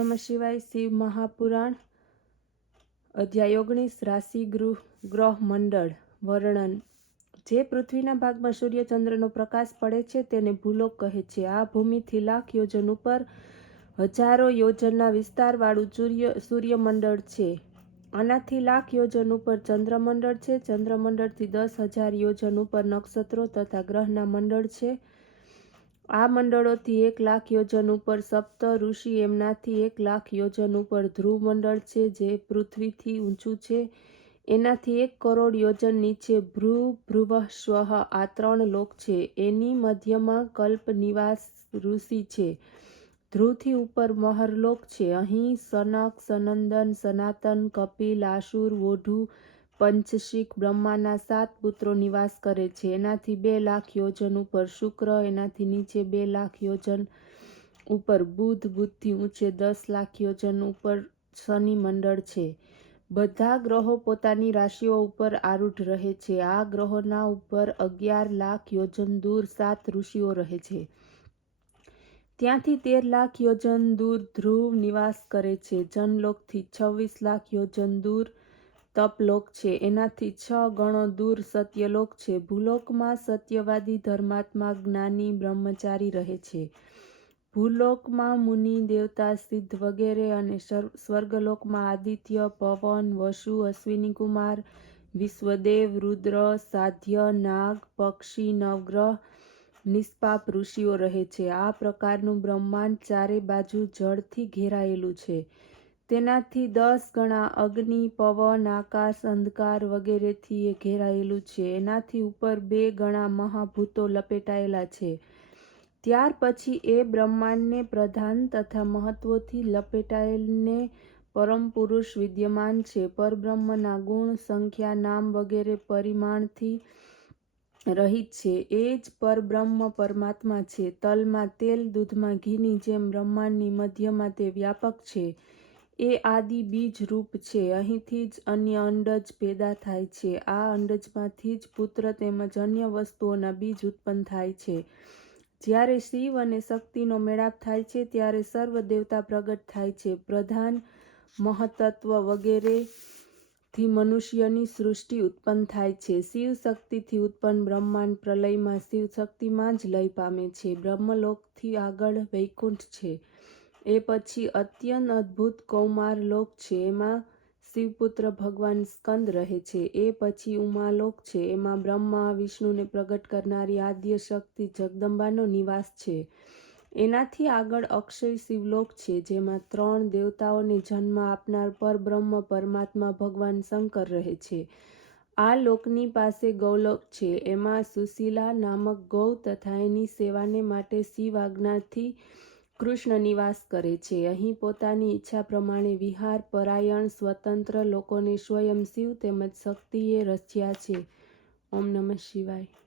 નમઃ શિવાય. શિવ મહાપુરાણ અધ્યાય 19 રાશિ ગ્રહ મંડળ વર્ણન. જે પૃથ્વીના ભાગમાં સૂર્યચંદ્રનો પ્રકાશ પડે છે તેને ભૂલોક કહે છે. આ ભૂમિથી લાખ યોજન ઉપર હજારો યોજનના વિસ્તારવાળું સૂર્યમંડળ છે. આનાથી લાખ યોજન ઉપર ચંદ્રમંડળ છે. ચંદ્રમંડળથી 10,000 યોજન ઉપર નક્ષત્રો તથા ગ્રહના મંડળ છે. આ મંડળોથી 1,00,000 યોજન ઉપર સપ્ત ઋષિ, એમનાથી 1,00,000 યોજન ઉપર ધ્રુવ મંડળ છે જે પૃથ્વીથી ઊંચું છે. એનાથી 1,00,00,000 યોજન નીચે ભૃવઃ સ્વઃ આ 3 લોક છે. એની મધ્યમાં કલ્પ નિવાસ ઋષિ છે. ધ્રુવથી ઉપર મહરલોક છે. અહીં સનક, સનંદન, સનાતન, કપિલ, આસુર, વોઢુ, પંચશીક બ્રહ્માના 7 પુત્રો નિવાસ કરે છે. એનાથી 2,00,000 યોજન ઉપર શુક્ર, એનાથી નીચે 2,00,000 યોજન ઉપર બુધ, બુધથી ઊંચે 10,00,000 યોજન ઉપર શનિ મંડળ છે. બધા ગ્રહો પોતાની રાશિઓ ઉપર આરૂઢ રહે છે. આ ગ્રહોના ઉપર 11,00,000 યોજન દૂર 7 ઋષિઓ રહે છે. ત્યાંથી 13,00,000 યોજન દૂર ધ્રુવ નિવાસ કરે છે. જનલોકથી 26,00,000 યોજન દૂર તપલોક છે. એનાથી 6 ગણો દૂર સત્યલોક છે. ભૂલોકમાં સત્યવાદી, ધર્માત્મા, જ્ઞાની, બ્રહ્મચારી રહે છે. ભૂલોકમાં મુનિ, દેવતા, સિદ્ધ વગેરે અને સ્વર્ગલોકમાં આદિત્ય, પવન, વસુ, અશ્વિની કુમાર, વિશ્વદેવ, રુદ્ર, સાધ્ય, નાગ, પક્ષી, નવગ્રહ, નિષ્પાપ ઋષિઓ રહે છે. આ પ્રકારનું બ્રહ્માંડ ચારે બાજુ જળથી ઘેરાયેલું છે. તેનાથી 10 ગણા અગ્નિ, પવન, આકાશ, અંધકાર વગેરેથી એ ઘેરાયેલું છે. એનાથી ઉપર 2 ગણા મહાભૂતો લપેટાયેલા છે. ત્યાર પછી એ બ્રહ્માંડને પ્રધાન તથા મહત્વોથી લપેટાયેલને પરમ પુરુષ વિદ્યમાન છે. પરબ્રહ્મના ગુણ, સંખ્યા, નામ વગેરે પરિમાણથી રહિત છે. એ જ પરબ્રહ્મ પરમાત્મા છે. તલમાં તેલ, દૂધમાં ઘીની જેમ બ્રહ્માંડની મધ્યમાં તે વ્યાપક છે. એ આદિ બીજ રૂપ છે. અહીંથી જ અન્ય અંડજ પેદા થાય છે. આ અંડજમાંથી જ પુત્ર તેમજ અન્ય વસ્તુઓના બીજ ઉત્પન્ન થાય છે. જ્યારે શિવ અને શક્તિનો મેળાપ થાય છે ત્યારે સર્વ દેવતા પ્રગટ થાય છે. પ્રધાન, મહતત્વ વગેરેથી મનુષ્યની સૃષ્ટિ ઉત્પન્ન થાય છે. શિવ શક્તિથી ઉત્પન્ન બ્રહ્માંડ પ્રલયમાં શિવ શક્તિમાં જ લય પામે છે. બ્રહ્મલોકથી આગળ વૈકુંઠ છે. એ પછી અત્યંત અદ્ભુત કૌમાર લોક છે. એમાં શિવપુત્ર ભગવાન સ્કંદ રહે છે. એ પછી ઉમાલોક છે. એમાં બ્રહ્મા વિષ્ણુને પ્રગટ કરનારી આદ્ય શક્તિ જગદંબાનો નિવાસ છે. એનાથી આગળ અક્ષય શિવલોક છે. જેમાં 3 દેવતાઓને જન્મ આપનાર પરબ્રહ્મ પરમાત્મા ભગવાન શંકર રહે છે. આ લોકની પાસે ગૌલોક છે. એમાં સુશીલા નામક ગૌ તથા એની સેવાને માટે શિવ આજ્ઞાથી કૃષ્ણ નિવાસ કરે છે. અહીં પોતાની ઈચ્છા પ્રમાણે વિહાર પરાયણ સ્વતંત્ર લોકોને સ્વયં શિવ તેમજ શક્તિએ રચ્યા છે. ઓમ નમઃ શિવાય.